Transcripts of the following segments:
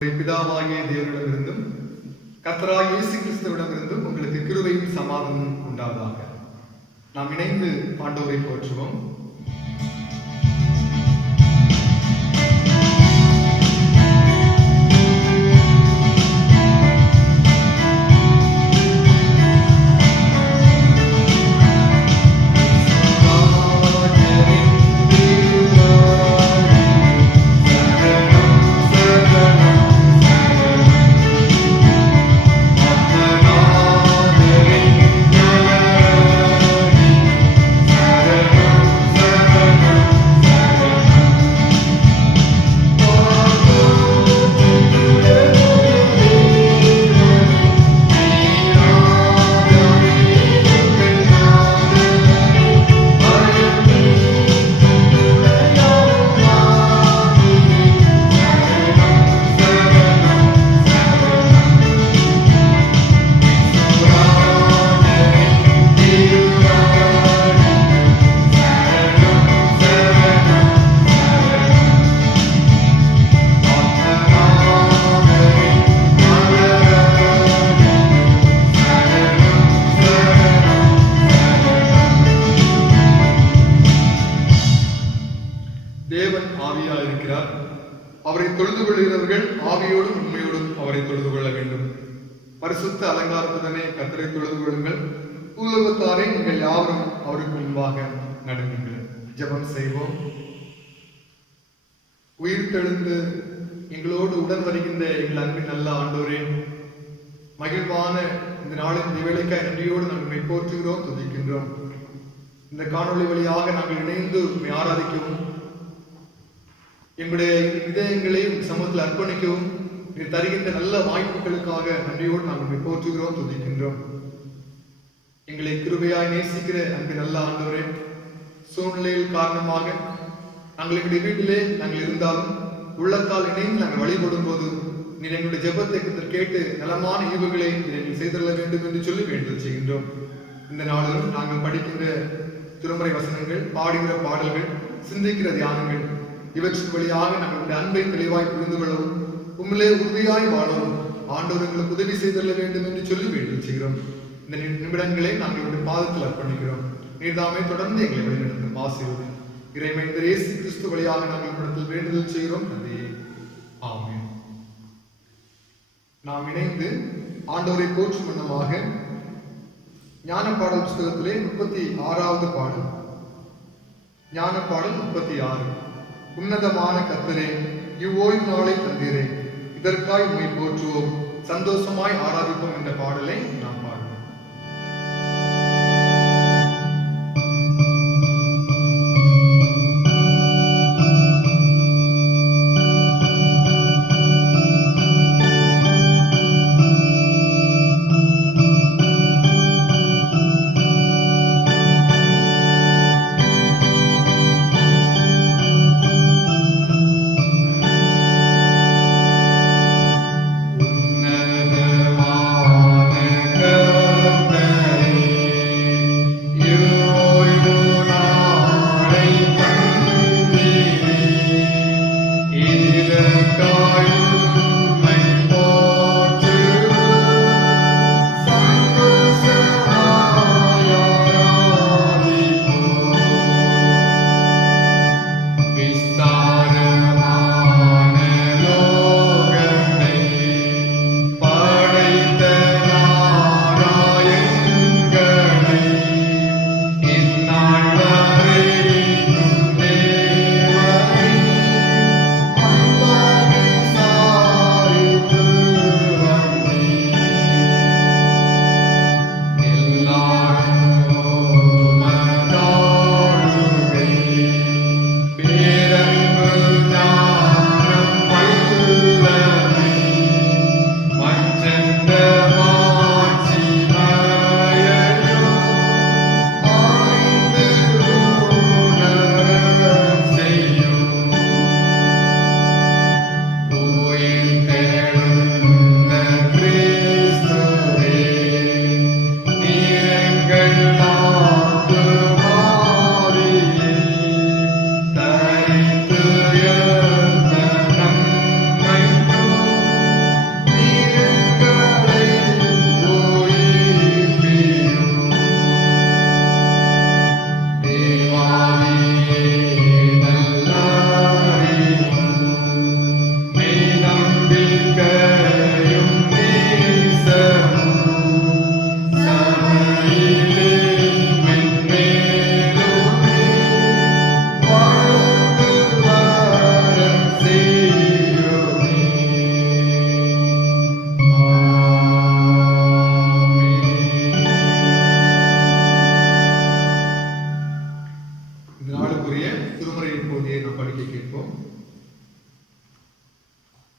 பிதாவாகிய தேவனிடமிருந்தும் கர்த்தராகிய இயேசு கிறிஸ்துவிடமிருந்தும் உங்களுக்கு கிருபையும் சமாதானம் உண்டாவதாக. நாம் இணைந்து ஆண்டவரை போற்றுவோம். தேவன் ஆவியாக இருக்கிறார். அவரை தொழுது கொள்கிறவர்கள் ஆவியோடும் உண்மையோடும் அவரை தொழுது கொள்ள வேண்டும். பரிசுத்த அலங்காரத்துடனே கர்த்தரை தொழுது கொள்ளுங்கள். பூலோகத்தாரே, நீங்கள் யாவரும் அவருக்கு முன்பாக நடுங்குங்கள். ஜெபம் செய்வோம். உயிர் தெழுந்து எங்களோடு உடன் வருகின்ற எங்கள் அன்பின் நல்ல ஆண்டோரே, மகிழ்வான இந்த நாளின் வேலைக்காய் நன்றியோடு நம்மை போற்றுகிறோம், துதிக்கின்றோம். இந்த காணொளி வழியாக நாங்கள் இணைந்து உண்மை ஆராதிக்கவும், எங்களுடைய இதயங்களையும் சமூகத்தில் அர்ப்பணிக்கவும் நீர் தருகின்ற நல்ல வாய்ப்புகளுக்காக நன்றியோடு நாங்கள் போற்றுகிறோம், துதிக்கின்றோம். எங்களை கிருபையாய் நேசிக்கிற அன்பின் நல்ல ஆண்டவரே, சூழ்நிலையில் காரணமாக நாங்கள் எங்களுடைய வீட்டிலே நாங்கள் இருந்தாலும் உள்ளத்தால் இணைந்து நாங்கள் வழிபடும் போது நீர் எங்களுடைய ஜெபத்தை கேட்டு நலமான ஈவுகளை நீங்கள் செய்தள்ள வேண்டும் என்று சொல்லி வேண்டுதல் செய்கின்றோம். இந்த நாளிலும் நாங்கள் படிக்கின்ற திருமறை வசனங்கள், பாடுகிற பாடல்கள், சிந்திக்கிற தியானங்கள், இவற்றின் வழியாக நாங்களுடைய அன்பை தெளிவாய் புரிந்து கொள்ளவும், உண்மையிலே உறுதியாய் வாழவும் ஆண்டவர் எங்களுக்கு உதவி செய்தள்ள வேண்டும் என்று சொல்லி வேண்டுதல் செய்கிறோம். இந்த நிமிடங்களை நாங்களுடைய பாதத்தில் அர்ப்பணிக்கிறோம். நீர்தாமே தொடர்ந்து எங்களை வழிநடத்தும் ஆசீர்வதி இறைமைந்தர் இயேசு கிறிஸ்து வழியாக நாங்கள் இடத்தில் வேண்டுதல் செய்கிறோம். தந்தையே, ஆமென். நாம் இணைந்து ஆண்டவரை போற்றும் வண்ணமாக ஞான பாடல் புஸ்தகத்திலே 36வது பாடல், ஞான பாடல் 36. உன்னதமான கர்த்தரே, இவ்வோய்வு நாளை தந்தீரே, இதற்காய் உம்மை போற்றுவோம், சந்தோஷமாய் ஆராதிப்போம் என்ற பாடலை நாம் பாடுவோம். உன்னதமான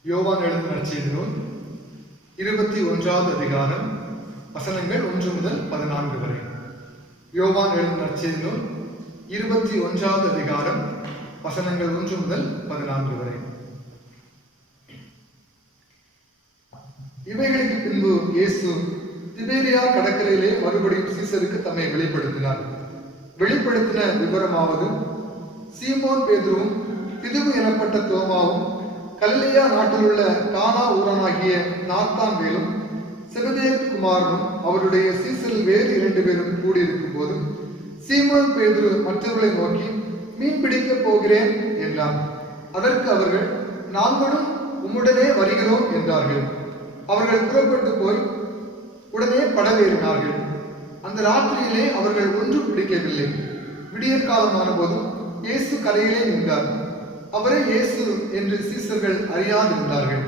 யோவான் எழுதின நற்செய்தி நூல் 21வது அதிகாரம் வசனங்கள் 1 முதல் 14 வரை. யோவான் எழுதின நற்செய்தி நூல் 21வது அதிகாரம் வசனங்கள் 1 முதல் 14 வரை. இவைகளுக்கு பின்பு இயேசு திபேரியா கடற்கரையிலே மறுபடியும் சீசருக்கு தம்மை வெளிப்படுத்தினார். வெளிப்படுத்தின விவரமாவது: சீமோன் பேதுருவும் பிதுவு எனப்பட்ட தோமாவும் கலிலேயா நாட்டிலுள்ள கானா ஊரானாகிய நாத்தான்வேலும் செபதேயு குமாரனும் அவருடைய சீசரில் வேறு 2 பேரும் கூடியிருக்கும் போதும் சீமோன் பேதுரு மற்றவர்களை நோக்கி, மீன் பிடிக்கப் போகிறேன் என்றான். அதற்கு அவர்கள், நாங்களும் உம்முடனே வருகிறோம் என்றார்கள். அவர்கள் புறப்பட்டு போய் உடனே படவேறினார்கள். அந்த ராத்திரியிலே அவர்கள் ஒன்றும் பிடிக்கவில்லை. விடியற்காலமான போதும் இயேசு கரையிலே நின்றார். அவரே இயேசு என்று சீசர்கள் அறியாதிருந்தார்கள்.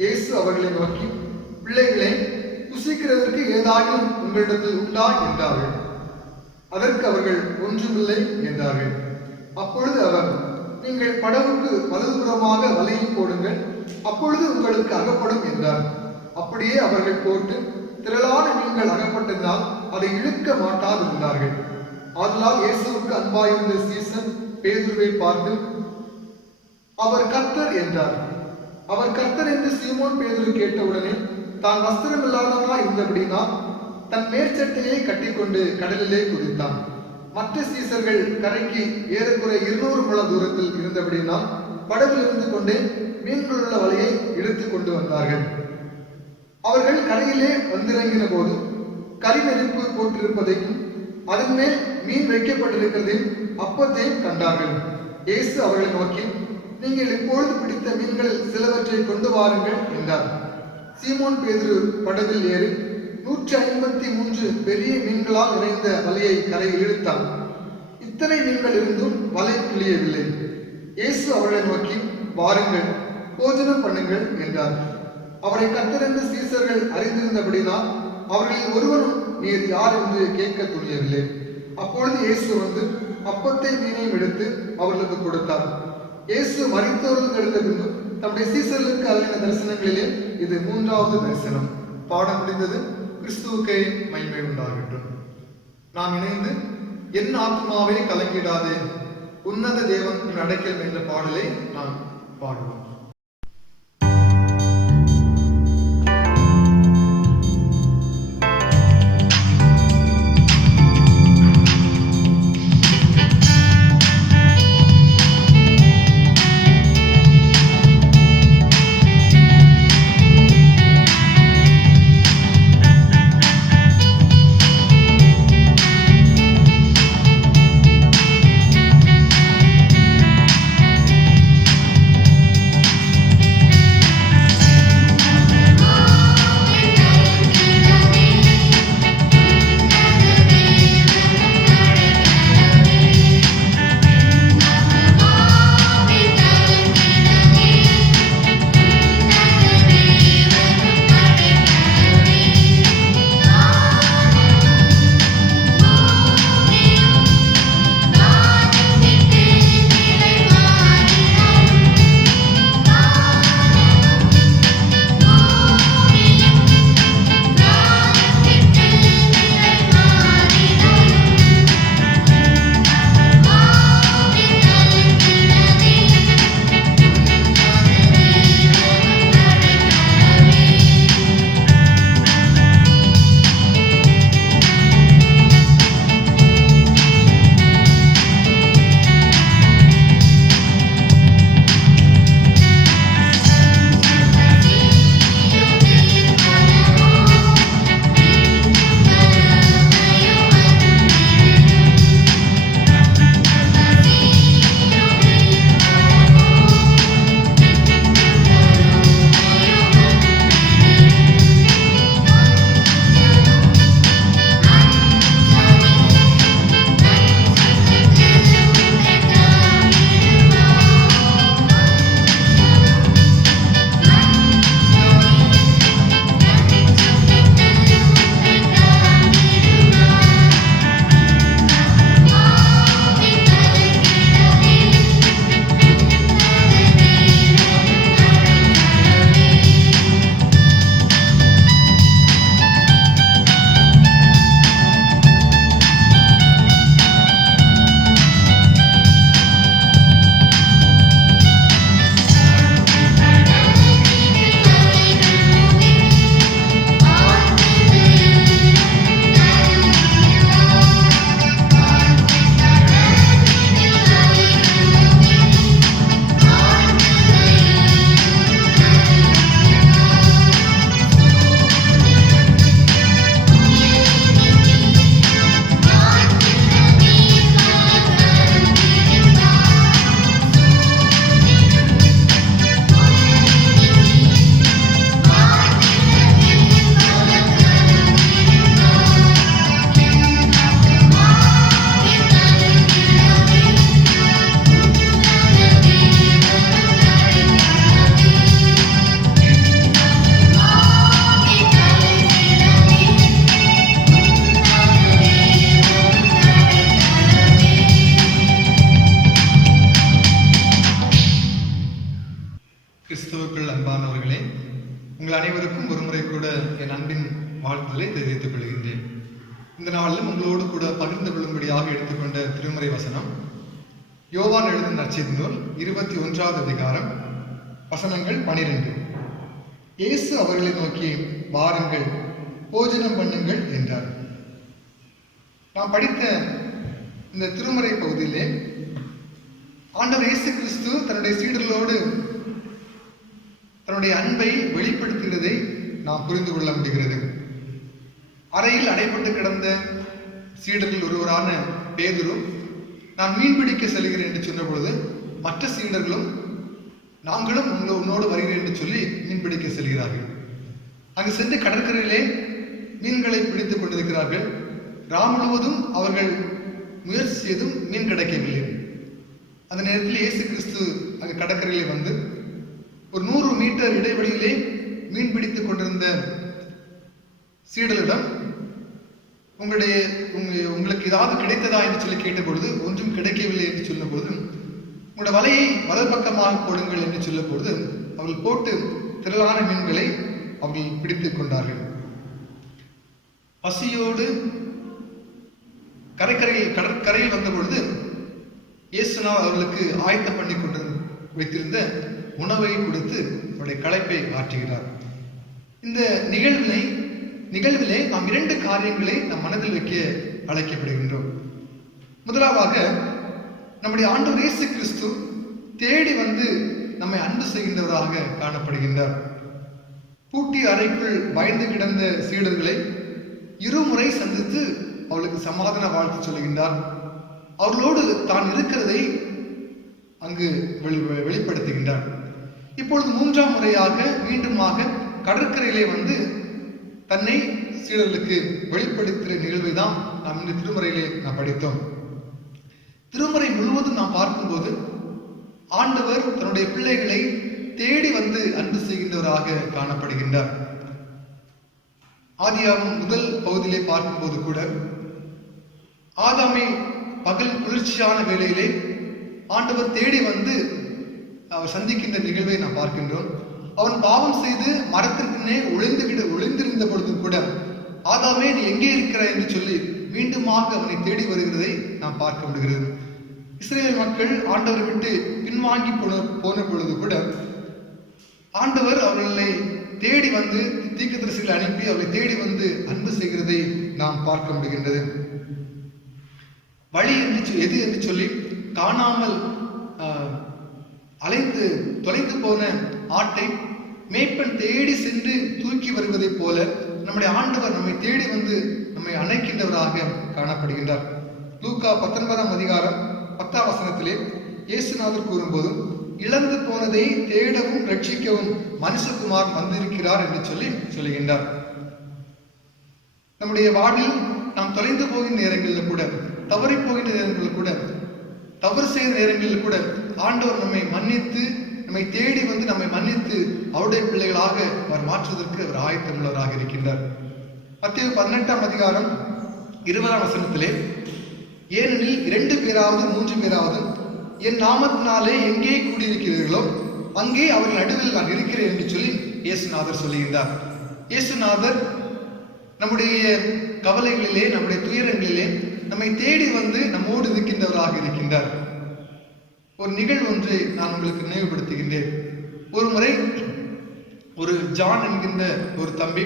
இயேசு அவர்களை நோக்கி, பிள்ளைகளே, புசிக்கிறதற்கு ஏதாயும் உங்களிடத்தில் உண்டா என்றார்கள். அதற்கு அவர்கள், ஒன்றுமில்லை என்றார்கள். அப்பொழுது அவர், நீங்கள் படவுக்கு வலதுபுறமாக வலையை போடுங்கள், அப்பொழுது உங்களுக்கு அகப்படும் என்றார். அப்படியே அவர்கள் போட்டு திரளான மீன்கள் அகப்பட்டதினால் அதை இழுக்க மாட்டாதிருந்தார்கள். ஆதலால் இயேசுவுக்கு அன்பாயிருந்த சீசன் பேதுருவை பார்த்து, அவர் கர்த்தர் என்றார். அவர் கர்த்தர் என்று சீமோன் பேதுரு கேட்டவுடனே தான் வஸ்திரம் இல்லாதவனாய் இருந்தபடினால் தன் மேற்சட்டையை கட்டிக்கொண்டு கடலிலே குதித்தான். மற்ற சீசர்கள் கரைக்கு ஏறக்குறை 200 முழ தூரத்தில் இருந்தபடினால் படவில் இருந்து கொண்டே மீன்களுள்ள வலையை இழுத்துக் கொண்டு வந்தார்கள். அவர்கள் கரையிலே வந்திறங்கின போது கரி நெருப்பு போட்டிருப்பதையும் அதன் மேல் மீன் வைக்கப்பட்டிருக்கிறதையும் அப்பத்தையும் கண்டார்கள். இயேசு அவர்களை நோக்கி, நீங்கள் இப்பொழுது பிடித்த மீன்களில் சிலவற்றை கொண்டு வாருங்கள் என்றார். சீமோன் பேதுரு படவில் ஏறி 153 பெரிய மீன்களால் நிறைந்த வலையை கரையில் இழுத்தான். இத்தனை மீன்கள் இருந்தும் வலை கிழியவில்லை. இயேசு அவர்களை நோக்கி, வாருங்கள், போஜனம் பண்ணுங்கள் என்றார். அவரை கர்த்தர் என்று சீசர்கள் அறிந்திருந்தபடினால் அவர்களில் ஒருவரும் நீர் யார் என்று கேட்க துணியவில்லை. அப்பொழுது இயேசு வந்து அப்பத்தை மீனையும் எடுத்து அவர்களுக்கு கொடுத்தார். இயேசு மரித்தோருக்கு எழுந்த பின்பு தம்முடைய சீசர்களுக்கு அருளின தரிசனங்களிலே இது 3வது தரிசனம். பாடம் முடிந்தது. கிறிஸ்துவுக்கே மகிமை உண்டாகட்டும். நாம் இணைந்து என் ஆத்மாவே கலங்கிடாதே, உன்னத தேவன் அடைக்கலம் என்ற பாடலை நாம் பாடுவோம். கிறிஸ்துவுக்குள் அன்பானவர்களே, உங்கள் அனைவருக்கும் ஒருமுறை கூட என் அன்பின் வாழ்த்துதலை தெரிவித்துக் கொள்கின்றேன். இந்த நாளிலும் உங்களோடு கூட பகிர்ந்து கொள்ளும்படியாக எடுத்துக்கொண்ட திருமறை வசனம் யோவான் எழுதின நற்செய்தி நூல் 21வது அதிகாரம் வசனங்கள் 12. இயேசு அவர்களை நோக்கி, வாருங்கள், போஜனம் பண்ணுங்கள் என்றார். நாம் படித்த இந்த திருமறை பகுதியிலே ஆண்டவர் இயேசு கிறிஸ்து தன்னுடைய சீடர்களோடு தன்னுடைய அன்பை வெளிப்படுத்துகிறதை நாம் புரிந்து கொள்ள முடிகிறது. அறையில் அடைபட்டு கிடந்த சீடர்கள் ஒருவரான பேதுரு, நான் மீன்பிடிக்க செல்கிறேன் என்று சொன்ன பொழுது மற்ற சீடர்களும் நாங்களும் உன்னோடு வருகிறேன் என்று சொல்லி மீன்பிடிக்க செல்கிறார்கள். அங்கு சென்று கடற்கரையிலே மீன்களை பிடித்துக் கொண்டிருக்கிறார்கள். ராம் முழுவதும் அவர்கள் முயற்சி செய்தும் மீன் கிடைக்கவில்லை. அந்த நேரத்தில் இயேசு கிறிஸ்து அங்கு கடற்கரையிலே வந்து ஒரு 100 மீட்டர் இடைவெளியிலே மீன் பிடித்துக் கொண்டிருந்த சீடலிடம், உங்களுக்கு ஏதாவது கிடைத்ததா என்று சொல்லி கேட்ட பொழுது ஒன்றும் கிடைக்கவில்லை என்று சொல்லும் பொழுது, உங்களுடைய வலையை வலது பக்கமாக போடுங்கள் என்று சொல்லும் பொழுது அவர்கள் போட்டு திரளான மீன்களை அவர்கள் பிடித்துக் கொண்டார்கள். பசியோடு கடற்கரையில் வந்த பொழுது இயேசுநாதர் அவர்களுக்கு ஆயத்தம் பண்ணி கொண்டு வைத்திருந்த உணவை கொடுத்து அவருடைய களைப்பை ஆற்றுகிறார். இந்த நிகழ்விலே நாம் 2 காரியங்களை நம் மனதில் வைக்க அழைக்கப்படுகின்றோம். முதலாவது, நம்முடைய ஆண்டவர் இயேசு கிறிஸ்து தேடி வந்து நம்மை அன்பு செய்கின்றவராக காணப்படுகின்றார். பூட்டிய அறைக்குள் பயந்து கிடந்த சீடர்களை இருமுறை சந்தித்து அவளுக்கு சமாதான வாழ்த்து சொல்லுகின்றார். அவர்களோடு தான் இருக்கிறதை அங்கு வெளிப்படுத்துகின்றார். இப்பொழுது 3ஆம் முறையாக மீண்டுமாக கடற்கரையிலே வந்து தன்னை சீடர்களுக்கு வெளிப்படுத்துகிற நிகழ்வை தான் நாம் இந்த திருமறையிலே நாம் படித்தோம். திருமறை முழுவதும் நாம் பார்க்கும்போது ஆண்டவர் தன்னுடைய பிள்ளைகளை தேடி வந்து அன்பு செய்கின்றவராக காணப்படுகின்றார். ஆதியாகமம் முதல் பகுதியிலே பார்க்கும்போது கூட ஆதாமை பகல் குளிர்ச்சியான வேளையிலே ஆண்டவர் தேடி வந்து அவர் சந்திக்கின்ற நிகழ்வை நாம் பார்க்கின்றோம். அவன் பாவம் செய்து மரத்திற்குன்னே ஒளிந்திருந்த பொழுதும் கூட, ஆதாமே நீ எங்கே இருக்கிறாய் என்று சொல்லி மீண்டுமாக அவனை தேடி வருகிறதை நாம் பார்க்க முடிகிறது. இஸ்ரேல் மக்கள் ஆண்டவரை விட்டு பின்வாங்கி போன பொழுது கூட ஆண்டவர் அவர்களை தேடி வந்து தீர்க்கதரிசிகளை அனுப்பி அவர்களை தேடி வந்து அன்பு செய்கிறதை நாம் பார்க்க முடிகின்றது. வழி எது என்று சொல்லி காணாமல் தொலைந்து போன ஆட்டை மேய்ப்பன் தேடி சென்று தூக்கி வருவதை போல நம்முடைய ஆண்டவர் நம்மை தேடி வந்து நம்மை அணைக்கின்றவராக காணப்படுகின்றார். லூக்கா 19ஆம் அதிகாரம் 10ஆம் வசனத்திலே இயேசுநாதர் கூறும்போது, இழந்து போனதை தேடவும் ரட்சிக்கவும் மனுஷகுமார் வந்திருக்கிறார் என்று சொல்லுகின்றார். நம்முடைய வாழ்வில் நாம் தொலைந்து போகின்ற நேரங்களில் கூட, தவறி போகின்ற நேரங்களில் கூட, தவறு செய்த நேரங்களில் கூட ஆண்டவர் நம்மை மன்னித்து நம்மை தேடி வந்து நம்மை மன்னித்து அவருடைய பிள்ளைகளாக அவர் மாற்றுவதற்கு அவர் ஆயத்தமுள்ளவராக இருக்கின்றார். மத்தேயு 18ஆம் அதிகாரம் 20ஆம் வசனத்திலே, ஏனெனில் 2 பேராவது 3 பேராவது என் நாமத்தினாலே எங்கே கூடியிருக்கிறீர்களோ அங்கே அவர்கள் நடுவில் நான் இருக்கிறேன் என்று சொல்லி இயேசுநாதர் சொல்லுகின்றார். இயேசுநாதர் நம்முடைய கவலைகளிலே, நம்முடைய துயரங்களிலே நம்மை தேடி வந்து நம்மோடு இருக்கின்றவராக இருக்கின்றார். ஒரு நிகழ்வு ஒன்றை நான் உங்களுக்கு நினைவுபடுத்துகின்றேன். ஒரு முறை ஒரு ஜான் என்கின்ற ஒரு தம்பி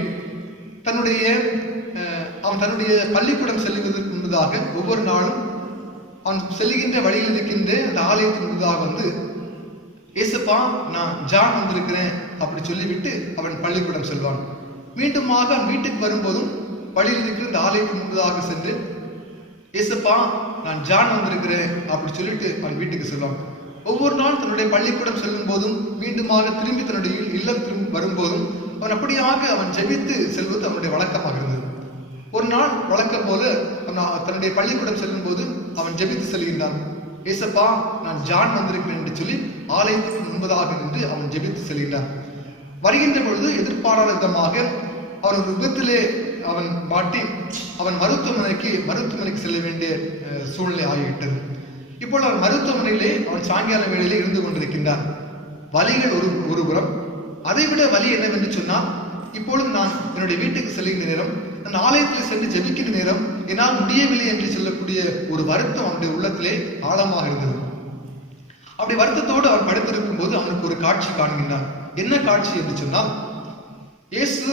அவன் தன்னுடைய பள்ளிக்கூடம் செல்லுவதற்கு முன்பதாக ஒவ்வொரு நாளும் அவன் செல்லுகின்ற வழியில் இருக்கின்ற அந்த ஆலயத்தின் முன்பதாக வந்து, ஏசப்பா நான் ஜான் வந்திருக்கிறேன் அப்படி சொல்லிவிட்டு அவன் பள்ளிக்கூடம் செல்வான். மீண்டுமாக அவன் வீட்டுக்கு வரும்போதும் வழியில் இருக்கிற இந்த ஆலயத்தின் முன்பதாக சென்று, ஏசப்பா நான் ஜான் வந்திருக்கிறேன் அப்படி சொல்லிட்டு அவன் வீட்டுக்கு செல்வான். ஒவ்வொரு நாள் தன்னுடைய பள்ளிக்கூடம் செல்லும் போதும் மீண்டுமாக திரும்பி தன்னுடைய இல்லம் திரும்பி வரும்போதும் அவன் அப்படியாக அவன் ஜெபித்து செல்வது அவனுடைய வழக்கமாக இருந்தது. ஒரு நாள் வழக்கம் போல தன்னுடைய பள்ளிக்கூடம் செல்லும் போது அவன் ஜெபித்து செல்கின்றான். ஏசப்பா நான் ஜான் வந்திருக்கிறேன் என்று சொல்லி ஆலயத்துக்கு முன்பதாக நின்று அவன் ஜெபித்து செல்கின்றான். வருகின்ற பொழுது எதிர்பாராத விதமாக அவன் ஒரு விபத்திலே அவன் மாட்டி அவன் மருத்துவமனைக்கு செல்ல வேண்டிய சூழ்நிலை ஆகிவிட்டது. இப்பொழுது அவன் மருத்துவமனையிலே அவன் சாயங்கால வேளையிலே இருந்து கொண்டிருக்கின்றான். வலிகள் ஒருபுறம், அதைவிட வலி என்னவென்று சொன்னால், இப்பொழுது நான் என்னுடைய வீட்டுக்கு செல்கின்ற நேரம், நான் ஆலயத்தில் சென்று ஜெபிக்கின்ற நேரம் என்னால் முடியவில்லை என்று சொல்லக்கூடிய ஒரு வருத்தம் அவனுடைய உள்ளத்திலே ஆழமாக இருந்தது. அப்படி வருத்தத்தோடு அவன் படுத்திருக்கும் போது அவனுக்கு ஒரு காட்சி காண்கின்றான். என்ன காட்சி என்று சொன்னால், இயேசு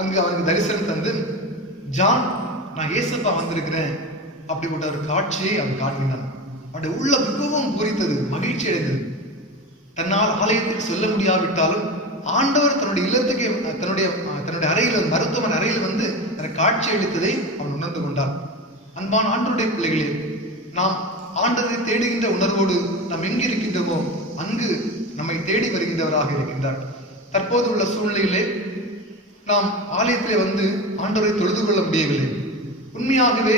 அங்கு அவனுக்கு தரிசனம் தந்து, ஜான், நான் இயேசுப்பா வந்திருக்கிறேன் அப்படிப்பட்ட ஒரு காட்சியை அவன் காண்கின்றான். அவனுடைய உள்ள மிகவும் பூரித்தது, மகிழ்ச்சி அடைந்தது. தன்னால் ஆலயத்துக்கு செல்ல முடியாவிட்டாலும் ஆண்டவர் தன்னுடைய இல்லத்துக்கு தன்னுடைய அறையில், மருத்துவமனை அறையில் வந்து தனக்கு காட்சி அளித்ததை அவன் உணர்ந்து கொண்டான். அன்பான ஆண்டவருடைய பிள்ளைகளே, நாம் ஆண்டவரை தேடுகின்ற உணர்வோடு நாம் எங்கு இருக்கின்றோமோ அங்கு நம்மை தேடி வருகின்றவராக இருக்கின்றார். தற்போது உள்ள சூழ்நிலையிலே நாம் ஆலயத்திலே வந்து ஆண்டவரை தொழுது கொள்ள முடியவில்லை. உண்மையாகவே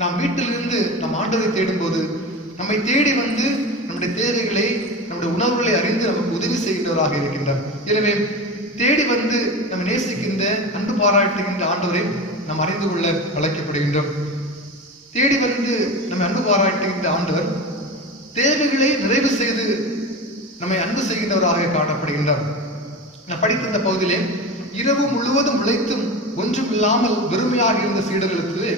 நாம் வீட்டிலிருந்து நம் ஆண்டவரை தேடும் போது நம்மை தேடி வந்து நம்முடைய தேவைகளை, நம்முடைய உணர்வுகளை அறிந்து நமக்கு உதவி செய்கின்றவராக இருக்கின்றார். எனவே தேடி வந்து நம்ம நேசிக்கின்ற, அன்பு பாராட்டுகின்ற ஆண்டவரை நாம் அறிந்து கொள்ள அழைக்கப்படுகின்றோம். தேடி வந்து நம்மை அன்பு பாராட்டுகின்ற ஆண்டவர் தேவைகளை நிறைவு செய்து நம்மை அன்பு செய்கின்றவராக காணப்படுகின்றார். நான் படித்த இந்த பகுதியிலே, இரவு முழுவதும் உழைத்தும் ஒன்றும் இல்லாமல் வெறுமையாக இருந்த சீடர்களுக்கு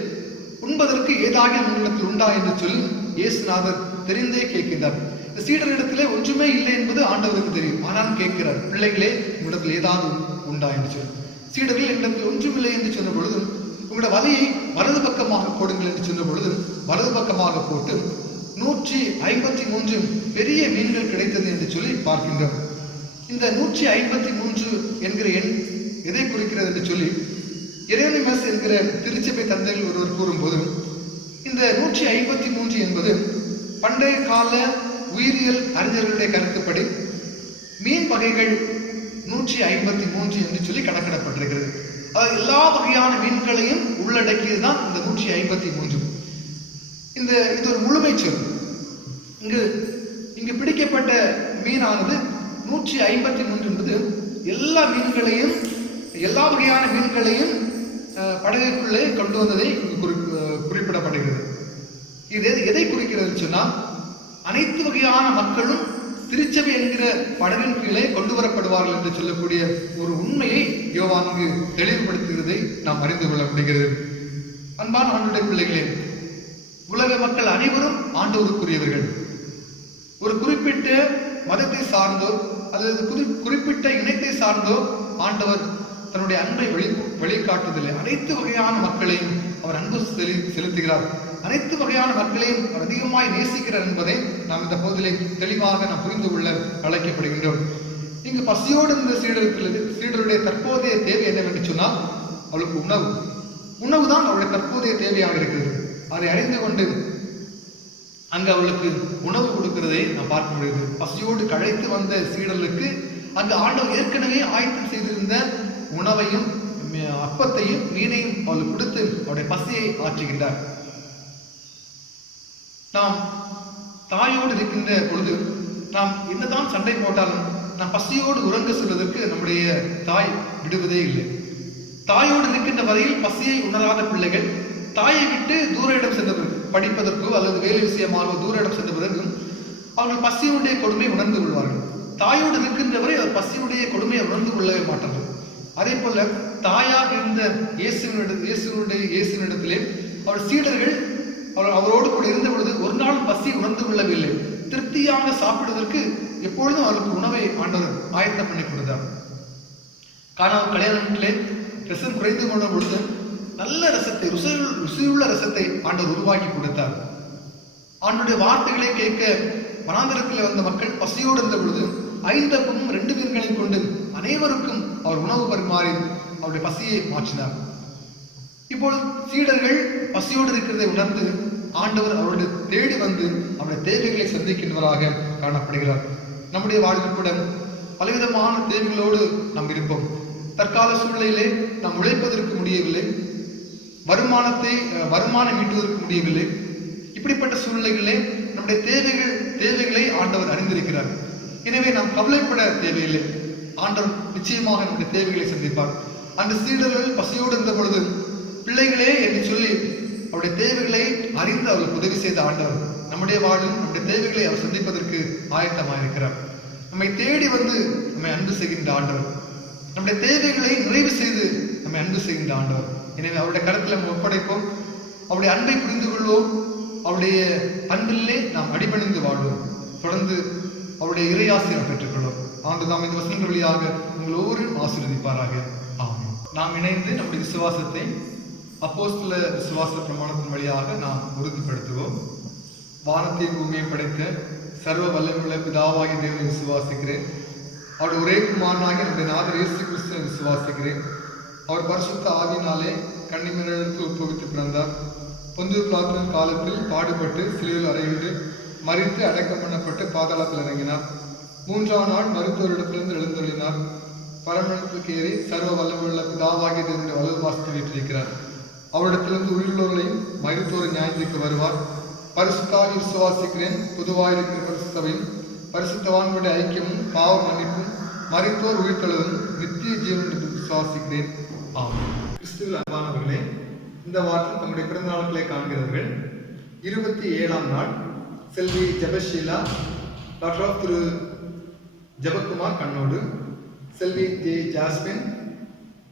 உண்பதற்கு ஏதாவது உங்களிடத்தில் உண்டா என்று சொல்லி இயேசுநாதர் தெரிந்தே கேட்கின்றார். இந்த சீடரிடத்திலே ஒன்றுமே இல்லை என்பது ஆண்டவருக்கு தெரியும். ஆனால் கேட்கிறார், பிள்ளைகளே, உங்களிடத்தில் ஏதாவது உண்டா என்று சொல்லி. சீடர்கள் என்னிடத்தில் ஒன்றுமில்லை என்று சொன்ன பொழுதும், உங்களோட வலையை வலது பக்கமாக போடுங்கள் என்று சொன்ன பொழுதும் வலது பக்கமாக போட்டு 153 பெரிய மீன்கள் கிடைத்தது என்று சொல்லி பார்க்கின்றோம். இந்த 153 என்கிற எண் எதை குறிக்கிறது என்று சொல்லி எரேனிமஸ் என்கிற திருச்சபை தந்தைகள் ஒருவர் கூறும்போது, இந்த 153 என்பது பண்டைய கால உயிரியல் அறிஞர்களுடைய கருத்துப்படி மீன் வகைகள் 153 என்று சொல்லி கணக்கிடப்பட்டிருக்கிறது. அதாவது எல்லா வகையான மீன்களையும் உள்ளடக்கியதுதான் இந்த 153. இது ஒரு முழுமை சொல். இங்கு பிடிக்கப்பட்ட மீனானது 153 என்பது எல்லா மீன்களையும், எல்லா வகையான மீன்களையும் படகுக்குள்ளே கொண்டு வந்ததை குறிப்பிடப்படுகிறது. இது எதை குறிக்கிறது சொன்னால், அனைத்து வகையான மக்களும் திருச்சபை என்கிற படகின் கீழே கொண்டு வரப்படுவார்கள் என்று சொல்லக்கூடிய ஒரு உண்மையை யோவான் தெளிவுபடுத்துகிறதை நாம் அறிந்து கொள்ள முடிகிறது. அன்பான ஆண்டவருடைய பிள்ளைகளே, உலக மக்கள் அனைவரும் ஆண்டவருக்குரியவர்கள். ஒரு குறிப்பிட்ட மதத்தை சார்ந்தோ அல்லது குறிப்பிட்ட இனத்தை சார்ந்தோ ஆண்டவர் தன்னுடைய அன்பை வெளிக்காட்டுவதில்லை. அனைத்து வகையான மக்களையும் அவர் அன்பு செலுத்துகிறார். அனைத்து வகையான மக்களையும் அவர் அதிகமாய் நேசிக்கிறார் என்பதை நாம் இந்த பகுதியிலே தெளிவாக நாம் புரிந்து கொள்ள அழைக்கப்படுகின்றோம். இங்கு பசியோடு இருந்த சீடருடைய தற்போதைய தேவை என்னவென்று சொன்னால், அவளுக்கு உணவு தான் அவருடைய தற்போதைய தேவையாக இருக்கிறது. அதை அறிந்து கொண்டு அங்கு அவளுக்கு உணவு கொடுக்கிறதை நாம் பார்க்க முடியுது. பசியோடு கழைத்து வந்த சீடர்களுக்கு அங்கு ஆண்டவர் ஏற்கனவே ஆயத்தம் செய்திருந்த உணவையும் அப்பத்தையும் மீனையும் அவளுக்கு கொடுத்து அவருடைய பசியை ஆற்றுகின்றார். நாம் தாயோடு இருக்கின்ற பொழுது நாம் என்னதான் சண்டை போட்டாலும் நாம் பசியோடு உறங்க சொல்வதற்கு நம்முடைய தாய் விடுவதே இல்லை. தாயோடு இருக்கின்ற வரையில் பசியை உணராத பிள்ளைகள் தாயை விட்டு தூர இடம் சென்ற பிறகு, படிப்பதற்கோ அல்லது வேலை விஷயமாக தூர இடம் சென்ற பிறகு அவர்கள் பசியுடைய கொடுமையை உணர்ந்து கொள்வார்கள். தாயோடு இருக்கின்றவரை அவர் பசியுடைய கொடுமையை உணர்ந்து கொள்ளவே மாட்டார்கள். அதே போல தாயாக இருந்த இயேசுவினிடத்திலே அவர் சீடர்கள் அவரோடு கூட இருந்த பொழுது ஒரு நாள் பசி உணர்ந்து கொள்ளவில்லை. திருப்தியாக சாப்பிடுவதற்கு எப்பொழுதும் அவருக்கு உணவை ஆண்டவர் ஆயத்தம் பண்ணி கொடுத்தார். காணாமல் கல்யாணத்திலே ரசம் குறைந்து கொண்ட பொழுது நல்ல ரசத்தை, ருசியுள்ள ரசத்தை ஆண்டவர் உருவாக்கி கொடுத்தார். ஆண்டுடைய வார்த்தைகளை கேட்க வனாந்தரத்தில் வந்த மக்கள் பசியோடு இருந்த பொழுது 5 அப்பமும் 2 மீன்களையும் கொண்டு அனைவருக்கும் அவர் உணவு பரிமாறி அவருடைய பசியை மாற்றினார். இப்போது சீடர்கள் பசியோடு இருக்கிறதை உணர்ந்து ஆண்டவர் அவருடைய தேடி வந்து அவருடைய தேவைகளை சந்திக்கின்றவராக காணப்படுகிறார். நம்முடைய வாழ்வில் கூட பலவிதமான தேவைகளோடு நாம் இருப்போம். தற்கால சூழ்நிலையிலே நாம் உழைப்பதற்கு முடியவில்லை, வருமானம் ஈட்டுவதற்கு முடியவில்லை. இப்படிப்பட்ட சூழ்நிலைகளிலே நம்முடைய தேவைகளை ஆண்டவர் அறிந்திருக்கிறார். எனவே நாம் கவலைப்பட தேவையில்லை. ஆண்டவர் நிச்சயமாக நம்முடைய தேவைகளை சந்திப்பார். அந்த சீடர்கள் பசியோடு இருந்த பொழுது பிள்ளைகளே என்று சொல்லி அவருடைய தேவைகளை அறிந்து அவர்களுக்கு உதவி செய்த ஆண்டவர் நம்முடைய வாழ்வில் நம்முடைய தேவைகளை அவர் சந்திப்பதற்கு ஆயத்தமாக இருக்கிறார். உண்மையோடு நம்மை அன்பு செய்கின்ற ஆண்டவர். நம்முடைய தேவைகளை நிறைவு செய்து நம்மை அன்பு செய்கின்ற ஆண்டவர். எனவே அவருடைய கருத்தில் நம்ம ஒப்படைப்போம். அவருடைய அன்பை புரிந்து கொள்வோம். அவருடைய அன்பிலே நாம் அடிபணிந்து வாழ்வோம். தொடர்ந்து அவருடைய இறையாசிரியம் பெற்றுக்கொள்வோம். ஆண்டு நாம் இந்த வசனங்கள் வழியாக உங்கள் ஒவ்வொருவரும் ஆசீர்வதிப்பாராக. ஆமென். நாம் இணைந்து நம்முடைய விசுவாசத்தை அப்போஸ்தல விசுவாச பிரமாணத்தின் வழியாக நாம் உறுதிப்படுத்துவோம். வானத்தை பூமியை படைத்த சர்வ வல்லமையுள்ள பிதாவாகிய தேவனை விசுவாசிக்கிறேன். அவருடைய ஒரே குமாரனாகிய நம்முடைய நாதர் இயேசு கிறிஸ்துவை விசுவாசிக்கிறேன். அவர் பரிசுத்த ஆவியினாலே கன்னிமரியாளுக்கு உட்பவித்து பிறந்தார். பொந்து பிலாத்தின் காலத்தில் பாடுபட்டு சிலுவையில் அறையுண்டு மரித்து அடக்கம் பண்ணப்பட்டு பாதாளத்தில் இறங்கினார். 3ஆம் நாள் மருத்துவரிடத்திலிருந்து எழுந்தொழினார். பரமண்டலத்துக்கு ஏறி சர்வ வல்லமையுள்ள பிதாவாகிய தேவனுடைய வலது பாசத்தில் வீற்றிருக்கிறார். அவரிடத்திலிருந்து உயிருள்ளவர்களையும் மருத்துவரை நியாயத்திற்கு வருவார். பரிசுத்தாவி விசுவாசிக்கிறேன். பொதுவாயிருக்கிற பரிசுத்தவையும் பரிசுத்தவான்களுடைய ஐக்கியமும் பாவ மன்னிப்பும் மரித்தோர் உயிர்த்தெழுதலும் நித்திய ஜீவன் என்று விசுவாசிக்கிறேன். ஆமென். கிறிஸ்துவில் அன்பானவர்களே, இந்த வாரத்தில் தம்முடைய பிறந்த நாட்களை காண்கிறவர்கள் 27ஆம் நாள் Selvi Jebasheela, daughter of Thiru Jebakumar Kannodu, Selvi J Jasmine,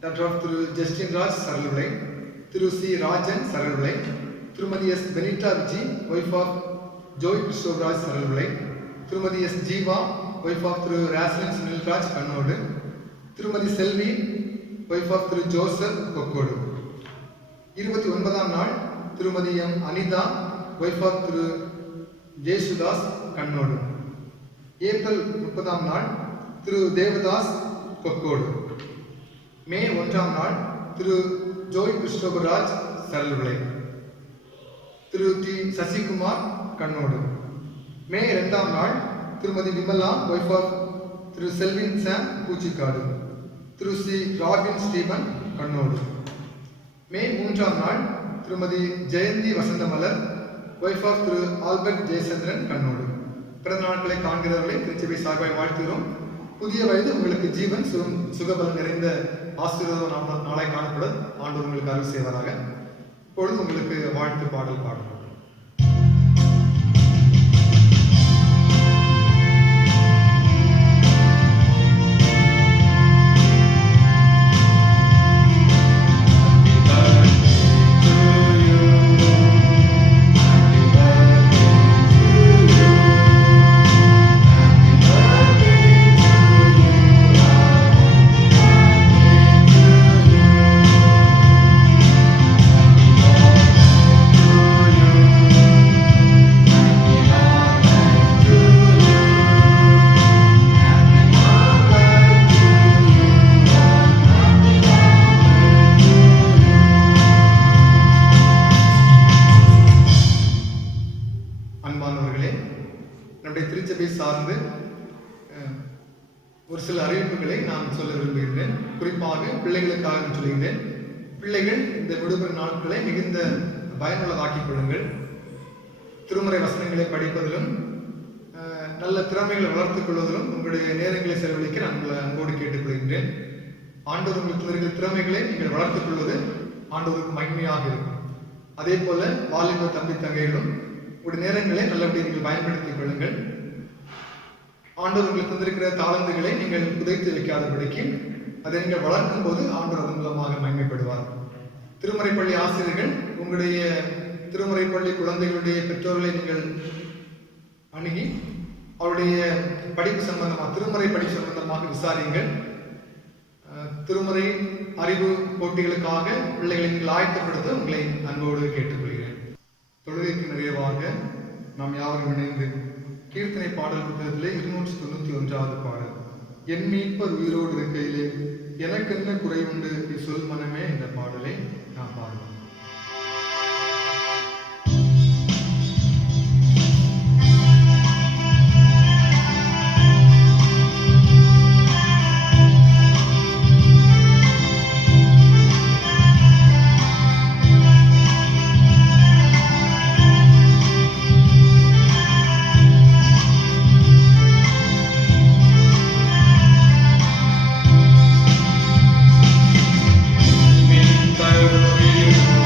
daughter of Thiru Justin Raj சரளுடை, திரு சி ராஜன் சரளுடை, Thirumathi S Benita Viji wife of Joy Christoraj சரளுடை, Thirumathi S Jeeva wife of Thiru Roslin Sunilraj Kannodu, Thirumathi Selvi wife of Thiru Joseph Kokkodu. 29ஆம் நாள் Thirumathi M Anitha wife of Thiru Jesudas Kannodu. April 30ஆம் நாள் திரு தேவதாஸ் கொக்கோடு. மே 1ஆம் நாள் Thiru Joy Christopheraj Saralvilai, Thiru T Sasikumar Kannodu. May 2ஆம் நாள் Thirumathi Vimala wife of Thiru Selvin Sam Poochikadu, Thiru C Robin Stephen Kannodu. May 3ஆம் நாள் Thirumathi Jayanthi Vasanthamalar wife of Thiru Albert Jayachandran Kannodu. பிறந்த நாட்களை காண்கிறவர்களை திருச்சபை சார்பாய் வாழ்த்துகிறோம். புதிய வயது உங்களுக்கு ஜீவன் சுகபலம் நிறைந்த ஆசீர்வாத நாளாய் காணப்பட ஆண்டவர் உங்களுக்கு அருள் செய்வாராக. இப்பொழுது உங்களுக்கு வாழ்த்து பாடல் பாடப்படும். சார்ந்து ஒரு சில அறிவிப்புகளை நான் சொல்ல விரும்புகின்றேன். குறிப்பாக பிள்ளைகளுக்காக சொல்லுகின்றேன். பிள்ளைகள் இந்த விடுமுறை நாட்களை மிகுந்த பயனுள்ளதாக்கிக் கொள்ளுங்கள். திருமுறை வசனங்களை படிப்பதிலும் நல்ல திறமைகளை வளர்த்துக் கொள்வதிலும் உங்களுடைய நேரங்களை செலவழிக்க நான் உங்களை அன்போடு கேட்டுக்கொள்கின்றேன். ஆண்டவர் உங்களுக்கு இருக்கிற திறமைகளை நீங்கள் வளர்த்துக் கொள்வது ஆண்டவருக்கு மகிமையாக இருக்கும். அதே போல வாலிப தம்பி தங்கைகளும் உங்களுடைய நேரங்களை நல்லபடியாக நீங்கள் பயன்படுத்திக் கொள்ளுங்கள். ஆண்டவர் உங்களுக்கு தந்திருக்கிற தாளந்துகளை நீங்கள் புதைத்து வைக்காதபடிக்கு அதை நீங்கள் வளர்க்கும் போது ஆண்டவர் அதன் மூலமாக மகிமைப்படுவார். திருமறைப்பள்ளி ஆசிரியர்கள் உங்களுடைய திருமறைப்பள்ளி குழந்தைகளுடைய பெற்றோர்களை நீங்கள் அணுகி அவருடைய படிப்பு சம்பந்தமாக திருமறை படிப்பு சம்பந்தமாக விசாரியுங்கள். திருமறை அறிவு போட்டிகளுக்காக பிள்ளைகளை நீங்கள் ஆயத்தப்படுத்த உங்களை அன்போடு கேட்டுக்கொள்கிறேன். தொழுகைக்கு நிறைவாக நாம் யாவரும் இணைந்து கீர்த்தனை பாடல் புத்தகத்திலே 291வது பாடல், என் மீட்பர் உயிரோடு இருக்கையிலே எனக்கு என்ன குறைவுண்டு சொல் மனமே என்ற பாடலை நாம் பாடுவோம். Thank you.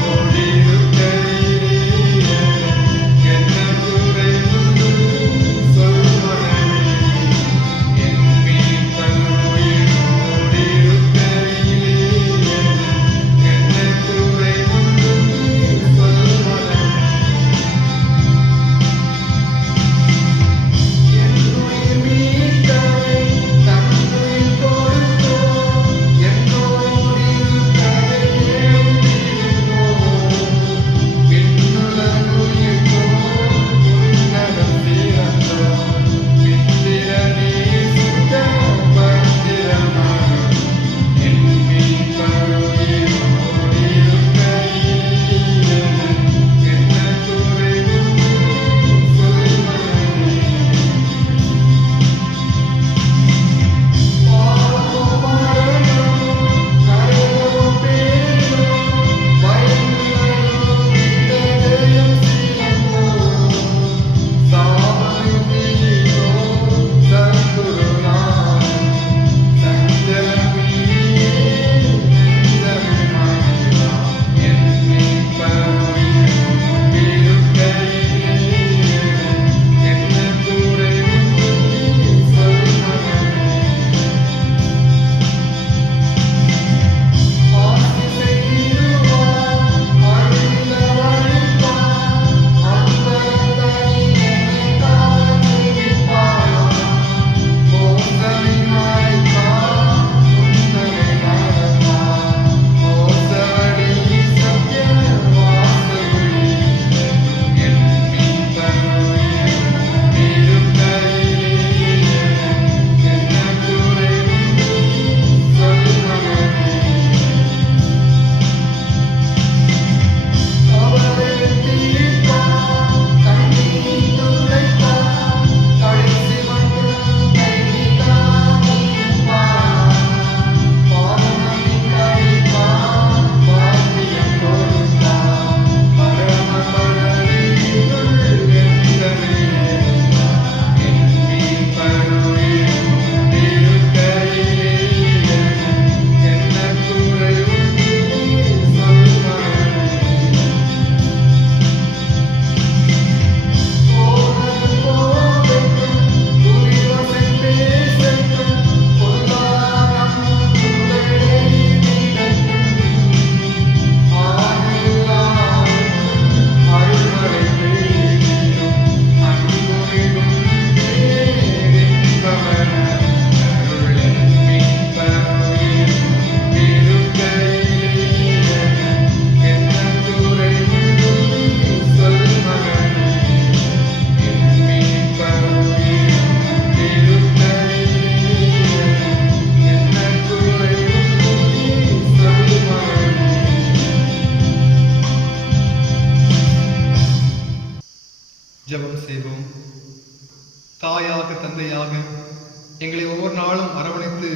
எங்களை ஒவ்வொரு நாளும் அரவணைத்து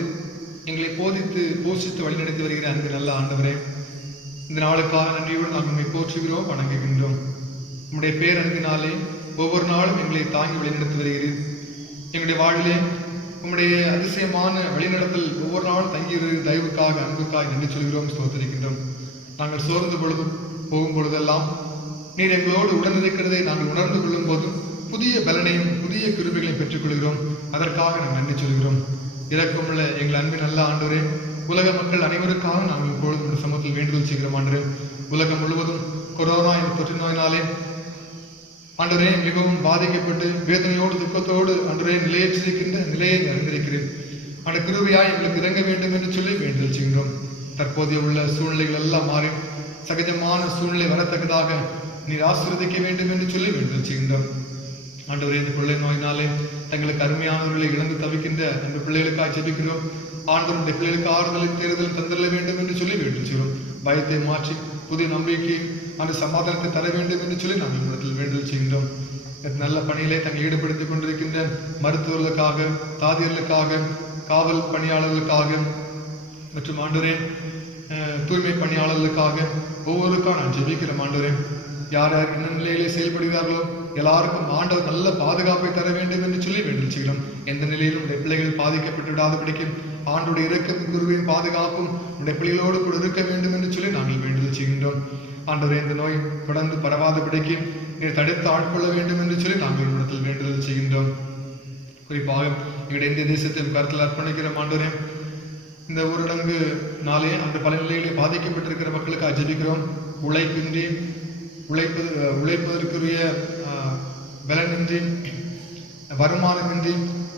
எங்களை போதித்து போஷித்து வழிநடத்தி வருகிற அன்பு நல்ல ஆண்டவரே, இந்த நாளுக்காக நன்றியோடு நாம் நம்மை போற்றுகிறோம், வணங்குகின்றோம். நம்முடைய பேரன்பினாலே ஒவ்வொரு நாளும் எங்களை தாங்கி வழிநடத்தி வருகிறீர். எங்களுடைய வாழ்விலே உம்முடைய அதிசயமான வழிநடத்தல் ஒவ்வொரு நாளும் தங்கி வருகிற தயவுக்காக அன்புக்காக நன்றி சொல்கிறோம், ஸ்தோத்திரிக்கின்றோம். நாங்கள் சோர்ந்து பொழுதும் போகும் பொழுதெல்லாம் நீர் எங்களோடு உடனிருக்கிறதை நாங்கள் உணர்ந்து கொள்ளும் போதும் புதிய பலனையும் புதிய கிருபைகளையும் பெற்றுக்கொள்கிறோம். அதற்காக நாங்கள் நன்றி சொல்கிறோம். இரக்கமுள்ள எங்கள் அன்பின் நல்ல ஆண்டவரே, உலக மக்கள் அனைவருக்காக நாங்கள் இப்பொழுது இந்த சமூகத்தில் வேண்டுதல் செய்கிறோம். ஆண்டவரே, உலகம் முழுவதும் கொரோனா என்ற தொற்று நோயினாலே ஆண்டவரே மிகவும் பாதிக்கப்பட்டு வேதனையோடு துக்கத்தோடு ஆண்டவரே நிலையற்றிருக்கின்ற நிலையை அறிந்திருக்கிறேன். அந்த கிருபையாய் எங்களுக்கு இறங்க வேண்டும் என்று சொல்லி வேண்டுதல் செய்கின்றோம். தற்போதைய உள்ள சூழ்நிலைகள் எல்லாம் மாறி சகஜமான சூழ்நிலை வரத்தக்கதாக நீர் ஆசீர்வதிக்க வேண்டும் என்று சொல்லி வேண்டுதல் செய்கின்றோம். ஆண்டவரே, இந்த பிள்ளை நோயினாலே தங்களுக்கு அருமையானவர்களை இழந்து தவிக்கின்ற அந்த பிள்ளைகளுக்காக ஜெபிக்கிறோம். ஆண்டவருடைய பிள்ளைகளுக்கு ஆறுதலை தேர்தல் தந்தள்ள வேண்டும் என்று சொல்லி வேண்டுதல் செய்கிறோம். பயத்தை மாற்றி புதிய நம்பிக்கை அந்த சமாதானத்தை தர வேண்டும் என்று சொல்லி நாங்கள் இடத்தில் வேண்டுதல் செய்கின்றோம். நல்ல பணியிலே தங்களை ஈடுபடுத்திக் கொண்டிருக்கின்ற மருத்துவர்களுக்காக, தாதியர்களுக்காக, காவல் பணியாளர்களுக்காக மற்றும் ஆண்டவரே தூய்மை பணியாளர்களுக்காக ஒவ்வொருக்காக நான் ஜெபிக்கிறேன். ஆண்டவரே, யார் யார் என்ன நிலையிலே செயல்படுகிறார்களோ எல்லாருக்கும் ஆண்டவர் நல்ல பாதுகாப்பை தர வேண்டும் என்று சொல்லி வேண்டுதல் செய்கிறோம். எந்த நிலையிலும் உடைய பிள்ளைகள் பாதிக்கப்பட்டு விடாதபடிக்கும் ஆண்டுடைய இரக்கத்தின் குருவின் பாதுகாப்பும் உடைய பிள்ளைகளோடு கூட இருக்க வேண்டும் என்று சொல்லி நாங்கள் வேண்டுதல் செய்கின்றோம். ஆண்டவரே, இந்த நோய் தொடர்ந்து பரவாதபடிக்கு நீர் தடுத்து ஆட்கொள்ள வேண்டும் என்று சொல்லி நாங்கள் இடத்தில் வேண்டுதல் செய்கின்றோம். குறிப்பாக எங்களுடைய இந்திய தேசத்தில் கருத்தில் அர்ப்பணிக்கிற ஆண்டவரே, இந்த ஊரடங்கு நாளே அந்த பல நிலைகளில் பாதிக்கப்பட்டிருக்கிற மக்களுக்கு ஜெபிக்கிறோம். உழைப்பின்றி உழைப்பதற்குரிய பலனின்றி, வருமானமின்றி,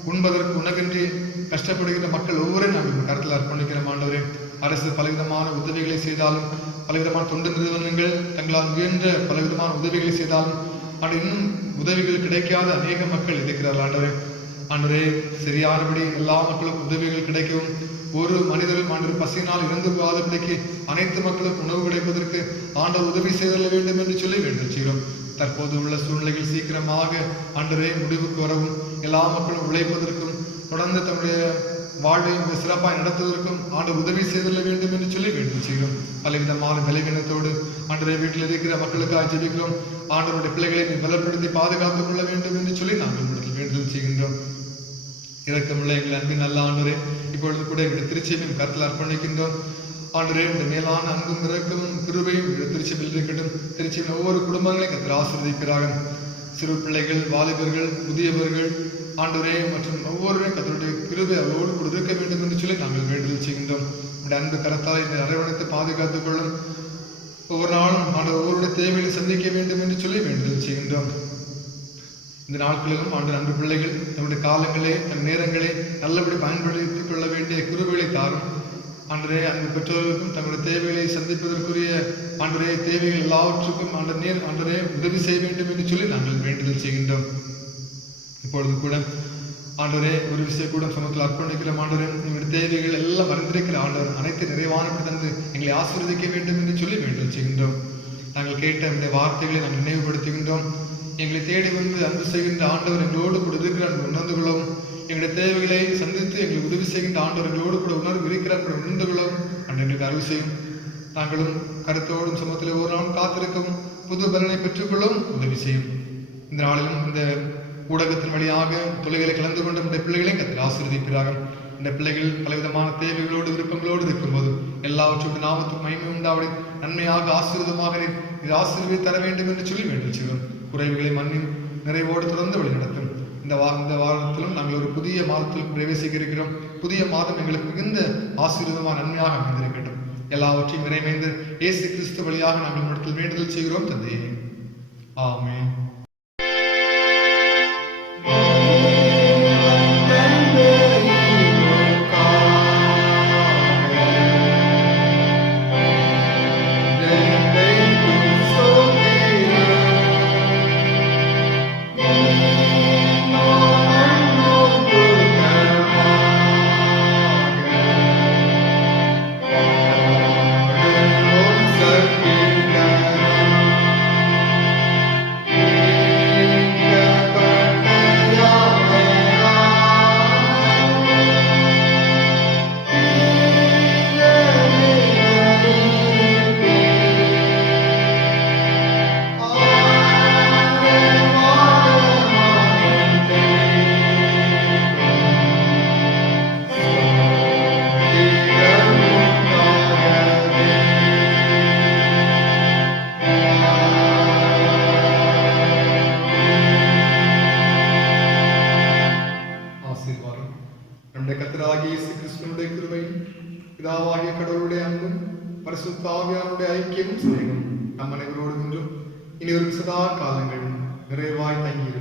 உண்பதற்கு உணவின்றி கஷ்டப்படுகிற மக்கள் ஒவ்வொருவரையும் நாங்கள் கருத்தில் அர்ப்பணிக்கிறோம். ஆண்டவரே, அரசு பலவிதமான உதவிகளை செய்தாலும், பலவிதமான தொண்டு நிறுவனங்கள் தங்களால் முயன்ற பலவிதமான உதவிகளை செய்தாலும் ஆனால் இன்னும் உதவிகள் கிடைக்காத அநேக மக்கள் இருக்கிறார்கள். ஆண்டவரே, சரியானபடி எல்லா மக்களுக்கும் உதவிகள் கிடைக்கவும், ஒரு மனிதரும் ஆண்டு பசியினால் இறந்து போகாதபடிக்கு அனைத்து மக்களுக்கும் உணவு கிடைப்பதற்கு ஆண்டவர் உதவி செய்தல்ல வேண்டும் என்று சொல்லி வேண்டுதல் செய்கிறோம். தற்போது உள்ள சூழ்நிலைகள் சீக்கிரமாக ஆண்டவரே முடிவுக்கு வரவும், எல்லா மக்களும் உழைப்பதற்கும் தொடர்ந்து தம்முடைய வாழ்வை சிறப்பாக நடத்துவதற்கும் ஆண்டவர் உதவி செய்தல்ல வேண்டும் என்று சொல்லி வேண்டுதல் செய்கிறோம். பலவிதமான பலவீனத்தோடு ஆண்டவரே வீட்டில் இருக்கிற மக்களுக்காக ஜெபிக்கிறோம். ஆண்டவருடைய பிள்ளைகளை பலப்படுத்தி பாதுகாத்துக் கொள்ள வேண்டும் என்று சொல்லி நாங்கள் வேண்டுதல் செய்கின்றோம். இரக்கமுள்ள எங்கள் அன்பின் நல்ல ஆண்டவரே, இப்பொழுது கூட எங்களுடைய திருச்சியையும் கருத்தில் அர்ப்பணிக்கின்றோம். ஆண்டவரே, இந்த மேலான அன்பும் இரக்கமும் கிருபையும் திருச்சியில் இருக்கட்டும். திருச்சியின் ஒவ்வொரு குடும்பங்களையும் கர்த்தர் ஆசீர்வதிக்கிறாங்க. சிறு பிள்ளைகள், வாலிபர்கள், முதியவர்கள் ஆண்டவரே மற்றும் ஒவ்வொருவரையும் கர்த்தருடைய கிருபை அவரோடு கூட இருக்க வேண்டும் என்று சொல்லி நாங்கள் வேண்டுதல் செய்கின்றோம். இந்த அன்பு கரத்தால் இந்த அரவணைத்து பாதுகாத்துக் கொள்ளும். ஒவ்வொரு நாளும் ஆண்டவர் ஒவ்வொருடைய தேவைகளை சந்திக்க வேண்டும் என்று சொல்லி வேண்டுதல் செய்கின்றோம். இந்த நாட்களிலும் ஆண்டு அன்பு பிள்ளைகள் நம்முடைய காலங்களே, நம் நேரங்களே நல்லபடி பயன்படுத்திக் கொள்ள வேண்டிய கிருபைகளை தாரும். ஆண்டரே, அன்பு பெற்றோர்களுக்கும் தங்களுடைய தேவைகளை சந்திப்பதற்குரிய ஆண்டரே தேவைகள் எல்லாவற்றுக்கும் ஆண்டரே உதவி செய்ய வேண்டும் என்று சொல்லி நாங்கள் வேண்டுதல் செய்கின்றோம். இப்பொழுது கூட ஆண்டவரே, ஒரு விஷயம் கூட சமூகத்தில் அர்ப்பணிக்கிற ஆண்டவரே, எங்களுடைய தேவைகள் எல்லாம் அறிந்திருக்கிற ஆண்டவர் அனைத்து நிறைவான தந்து எங்களை ஆசீர்வதிக்க வேண்டும் என்று சொல்லி வேண்டுதல் செய்கின்றோம். நாங்கள் கேட்ட இந்த வார்த்தைகளை நாங்கள் நினைவுபடுத்துகின்றோம். எங்களை தேடி வந்து அன்பு செய்கின்ற ஆண்டவர் எங்களோடு கூட இருக்கிறார் உணர்ந்து கொள்ளவும், எங்களுடைய தேவைகளை சந்தித்து எங்களுக்கு உதவி செய்கின்ற ஆண்டவர் எங்களோடு கூட உணர்வு இருக்கிறார் உணர்ந்து கொள்ளவும் எங்களுக்கு அருள் செய்யும். நாங்களும் கருத்தோடும் சமூகத்தில் ஒரு நாளும் காத்திருக்கவும் புது பலனை பெற்றுக்கொள்ளவும் உதவி செய்யும். இந்த நாளிலும் இந்த ஊடகத்தின் வழியாக தொழில்களை கலந்து கொண்ட இந்த பிள்ளைகளையும் கர்த்தர் ஆசீர்வதிக்கிறார்கள். இந்த பிள்ளைகள் பலவிதமான தேவைகளோடு விருப்பங்களோடு இருக்கும்போது எல்லாவற்றுக்கும் நாமத்துக்கு மகிமை உண்டாவதை நன்மையாக ஆசீர்வாதமாக இது ஆசீர்வதி தர வேண்டும் என்று சொல்லி வேண்டுதல் செய்கிறோம். குறைவுகளை மண்ணின் நிறைவோடு தொடர்ந்து வழி நடத்தும். இந்த வாரத்திலும் நாங்கள் ஒரு புதிய மாதத்தில் பிரவேசிக்க இருக்கிறோம். புதிய மாதம் எங்களுக்கு மிகுந்த ஆசீர்வாதமாக நன்மையாக அமைந்திருக்கட்டும். எல்லாவற்றையும் நிறைவேந்து இயேசு கிறிஸ்து வழியாக நாங்கள் இடத்தில் வேண்டுதல் செய்கிறோம் தந்தையே. ஆமென். நம்முடைய கர்த்தராகிய இயேசு கிறிஸ்துவினுடைய கிருபையும் பிதாவாகிய கடவுளுடைய அன்பும் பரிசுத்த ஆவியானுடைய ஐக்கியமும் சிநேகமும் நம் அனைவரோடு இனி ஒரு சதா காலங்கள் நிறைவாய் தங்கியிருக்கும்.